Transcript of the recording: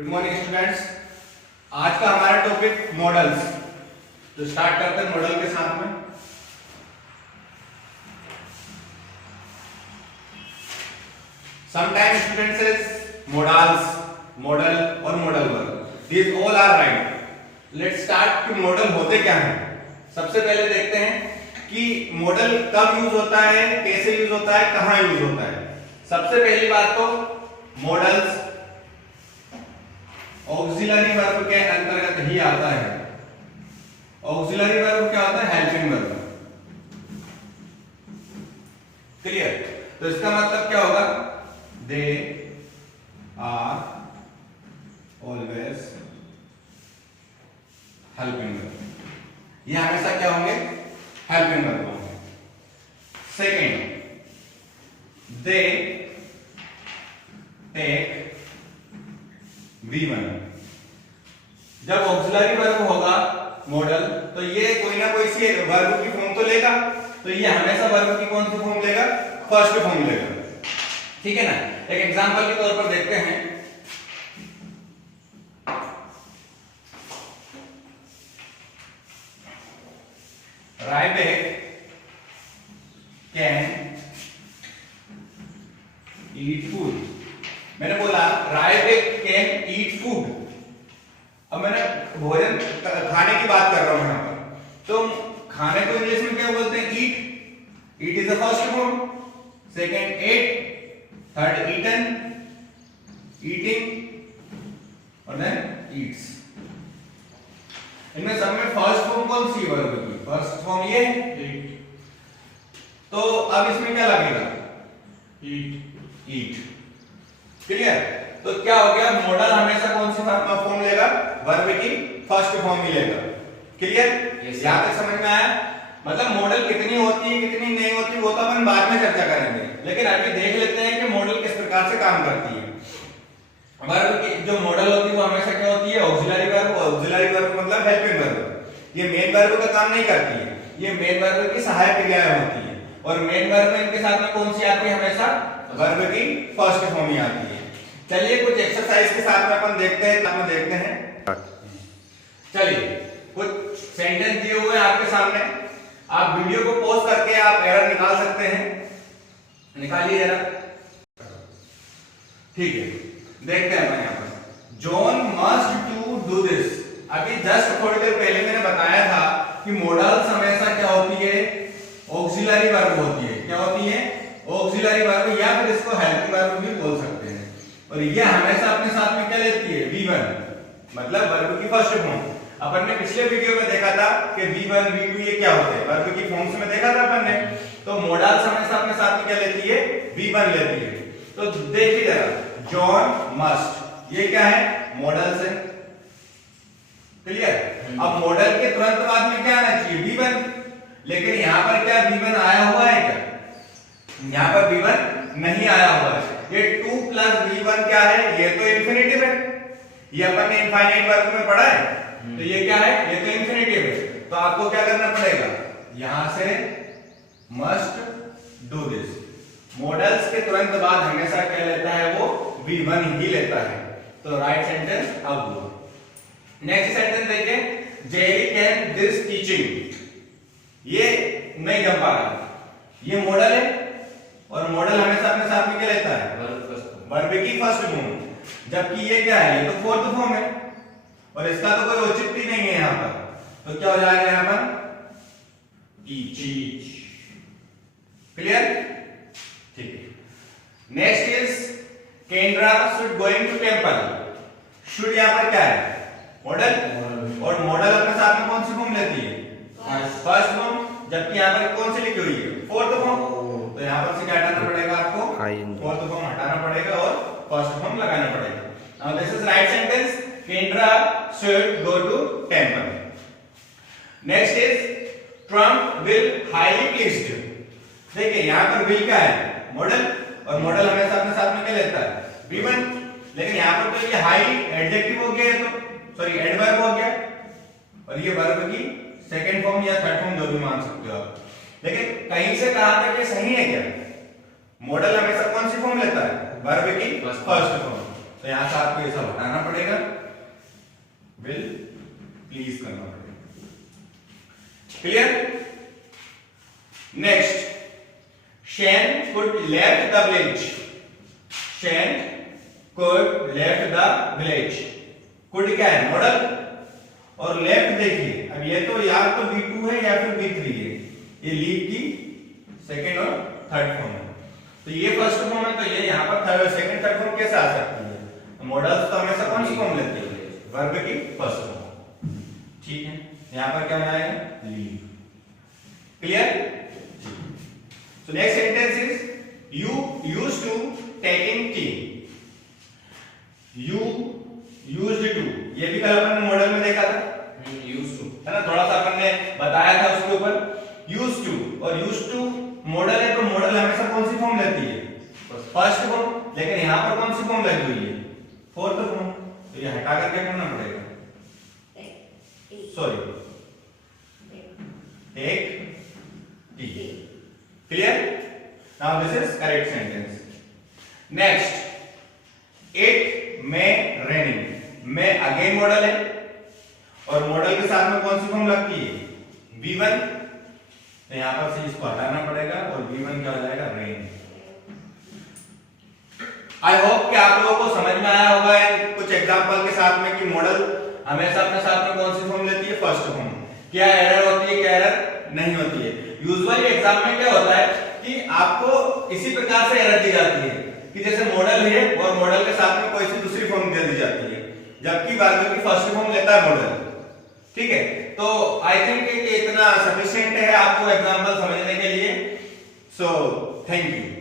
Good morning students. आज का हमारा टॉपिक मॉडल्स। तो स्टार्ट करते हैं मॉडल के साथ में। Sometimes students says modals, model और modal verb. These all are right. Let's start कि मॉडल होते क्या हैं। सबसे पहले देखते हैं कि मॉडल कब यूज होता है, कैसे यूज होता है, कहाँ यूज होता है। सबसे पहली बात तो मॉडल्स ऑक्सिलरी वर्ब के अंतर्गत ही आता है। ऑक्सिलरी वर्ब क्या होता है? Helping verb. क्लियर? तो इसका मतलब क्या होगा? They are always helping verb. ये हमेशा क्या होंगे? हेल्पिंग वर्ब होंगे। Second, they take V1। जब ऑक्सिलरी वर्ब होगा मॉडल, तो ये कोई ना कोई सी वर्ब की फॉर्म तो लेगा। तो ये हमेशा वर्ब की कौन सी फॉर्म लेगा? फर्स्ट फॉर्म लेगा। ठीक है ना? एक एग्जांपल के तौर पर देखते हैं। रायबेक कैन ईट फूड। मैंने बोला रायबेक कैन ईट फूड। अब मैंने भोजन खाने की बात कर रहा हूं यहां पर। तो खाने को इंग्लिश में क्या बोलते हैं? Eat. Eat is the first form. Second ate, third eaten, eating और देन ईट्स। इनमें सब में फर्स्ट फॉर्म कौन सी वर्ब की? फर्स्ट फॉर्म ये ईट। तो अब इसमें क्या लगेगा? ईट। ईट। क्लियर? तो क्या हो गया? मॉडल हमेशा कौन सी फॉर्म लेगा? वर्ब की फर्स्ट फॉर्म ही लेगा। क्लियर? यहां तक समझ में आया? मतलब मॉडल कितनी होती है कितनी नहीं होती वो तो अपन बाद में चर्चा करेंगे, लेकिन अभी देख लेते हैं कि मॉडल किस प्रकार से काम करती है। वर्ब की जो मॉडल होती है वो हमेशा क्या होती है? Auxiliary verb. ऑक्सिलरी वर्ब मतलब हेल्पिंग वर्ब। ये मेन वर्ब का काम नहीं करती है, ये मेन वर्ब की सहायक क्रियाएं होती है। और मेन वर्ब में इनके साथ में कौन सी आती है? हमेशा वर्ब की फर्स्ट फॉर्म ही आती है। चलिए कुछ एक्सरसाइज के साथ में अपन देखते हैं। चलिए कुछ सेंटेंस दिए हुए हैं आपके सामने। आप वीडियो को पॉज करके आप एरर निकाल सकते हैं। निकालिए एरर। ठीक है, देखते हैं अपन यहाँ पर। John must to do this. अभी जस्ट थोड़ी देर पहले मैंने बताया था कि मॉडल्स हमेशा क्या होती है? ऑक्सिलरी वर्ब होती है। क्या होती है? ऑक्सिलरी वर्ब, या फिर इसको हेल्पिंग वर्ब भी बोल सकते हैं। और ये हमेशा अपने साथ में क्या लेती है? V1, मतलब वर्ब की फर्स्ट फॉर्म। अपन ने पिछले वीडियो में देखा था कि V1, V2 ये क्या होते हैं? वर्ब की फॉर्म्स में देखा था अपन ने। तो मॉडल्स हमेशा अपने साथ में क्या लेती है? V1 लेती है। तो देखिए जरा, जॉन मस्ट, ये क्या है? मॉडल्स है। क्लियर? अब मॉडल के तुरंत बाद में क्या आना चाहिए? V1। लेकिन यहां पर क्या V1 आया हुआ है क्या? यहां पर V1 नहीं आया हुआ है। ये 2 प्लस V1 क्या है? ये तो इंफिनिटिव है। ये अपन ने इनफाइनाइट वर्ब में पढ़ा है। तो ये क्या है? ये तो इंफिनिटिव है। तो आपको क्या करना पड़ेगा? यहां से मस्ट डू दिस। मॉडल्स के तुरंत बाद हमेशा क्या लेता है? वो V1 ही लेता है। तो राइट सेंटेंस अब हुआ। नेक्स्ट सेंटेंस देखिए, जेरी कैन दिस टीचिंग। ये नहीं जम पा रहा। ये मॉडल है और मॉडल हमेशा अपने साथ में क्या लेता है? वर्ब की फर्स्ट फॉर्म। जबकि ये क्या है? ये तो फोर्थ फॉर्म है और इसका तो कोई औचित्य नहीं है यहां पर। तो क्या हो जाएगा यहां पर? टीच। क्लियर? ठीक है। Next is Kendra should going to temple. Should यहां पर क्या है? मॉडल। और मॉडल अपने साथ में कौन सी फॉर्म लेती है? First form. जबकि यहां पर कौन सी लिखी हुई है? Fourth form. तो यहां पर से क्या हटाना पड़ेगा आपको? फोर्थ फॉर्म हटाना पड़ेगा और फर्स्ट फॉर्म लगाना पड़ेगा। Now this is right sentence. केंद्रा should go to temple. Next is Trump will highly pleased. देखिए यहां पर will क्या है? मॉडल। और मॉडल हमेशा अपने साथ में क्या लेता है? V1। लेकिन यहां पर तो ये हाई एडजेक्टिव हो गया है, तो सॉरी एडवर्ब हो गया। और ये वर्ब की सेकंड फॉर्म या थर्ड फॉर्म जो भी मान सकते हो आप। लेकिन कहीं से कहां तक ये सही है क्या? मॉडल हमेशा कौन सी फॉर्म लेता है? वर्ब की फर्स्ट फॉर्म। तो यहां से आपको ये सब हटाना पड़ेगा, विल प्लीज करना पड़ेगा। Clear? Next, Shen could left the village. Shen could left the village. could क्या है? मॉडल। और लेफ्ट देखिए, अब ये तो या तो V2 है या फिर V3 है, ये लीव की सेकंड और थर्ड फॉर्म है। तो ये फर्स्ट फॉर्म है, तो ये यहाँ पर थर्ड सेकंड थर्ड फॉर्म कैसे आ सकती है? मॉडल्स तो हमेशा कौन सी फॉर्म लेती है? वर्ब की फर्स्ट फॉर्म। ठीक है, यहाँ पर क्या बनाएगा? Leave. Clear? So next sentence is you used to taking tea. You used to, ये भी कल अपन ने मॉडल में देखा था, used to है ना, थोड़ा सा अपन ने बताया था उसके ऊपर। used to और used to मॉडल है, तो मॉडल हमेशा कौन सी फॉर्म लेती है? First form. लेकिन यहाँ पर कौन सी फॉर्म लगी हुई है? Fourth form. तो ये हटा कर क्या करना पड़ेगा? Sorry, take T. Clear? Now this is correct sentence. Next, it may raining. may again model है और मॉडल के साथ में कौन सी फॉर्म लगती है? V1। तो यहां पर से इसको हटाना पड़ेगा और V1 क्या हो जाएगा? रेन। आई होप कि आप लोगों को समझ में आया होगा कुछ एग्जांपल के साथ में कि मॉडल हमेशा अपने साथ में कौन सी फॉर्म लेती है? First form. क्या एरर होती है, क्या एरर नहीं होती है? यूजुअली एग्जाम में क्या होता है कि आपको इसी प्रकार से एरर दी जाती है कि जैसे मॉडल है और मॉडल के साथ में कोई सी दूसरी फॉर्म दे दी जाती है, जबकि बाद में फर्स्ट फॉर्म लेता है मॉडल। ठीक है, तो आई थिंक कि इतना सफिशिएंट है आपको एग्जांपल समझने के लिए। So thank you.